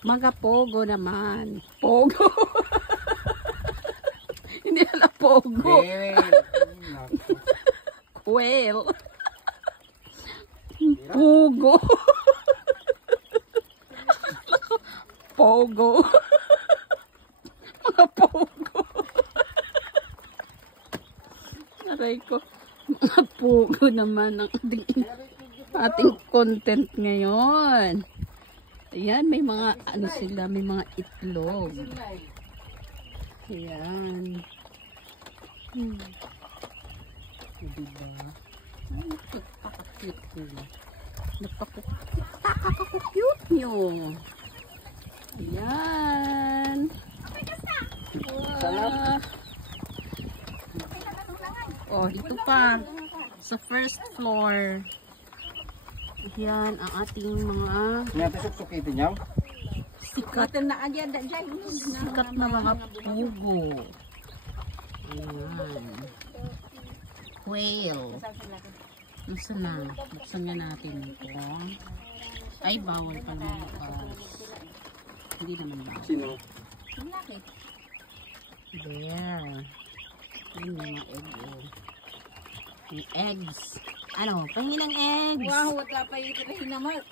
Mga pogo naman. Pogo. Hindi ala pogo. Quail. Pogo. Pogo. Mga pogo. Aray ko. Mga pogo naman ang ating content ngayon. Ayan, may mga ano sila, may mga itlog. Ayan. Diba? Ay, napaka-cute nila. Napaka-cute nyo. Ayan. Oh, dito pa. Sa first floor. Ayan ang ating mga sikat na mga pugo. Ayan. Quail. Buksan na. Buksan nga natin ito. Ay, bawal pa naman bukas. Hindi naman bawal. Sino? There. Ayun yung mga egg. Yung eggs. Ano? Pahingi ng eggs. Wow, wala pa yung hinamat.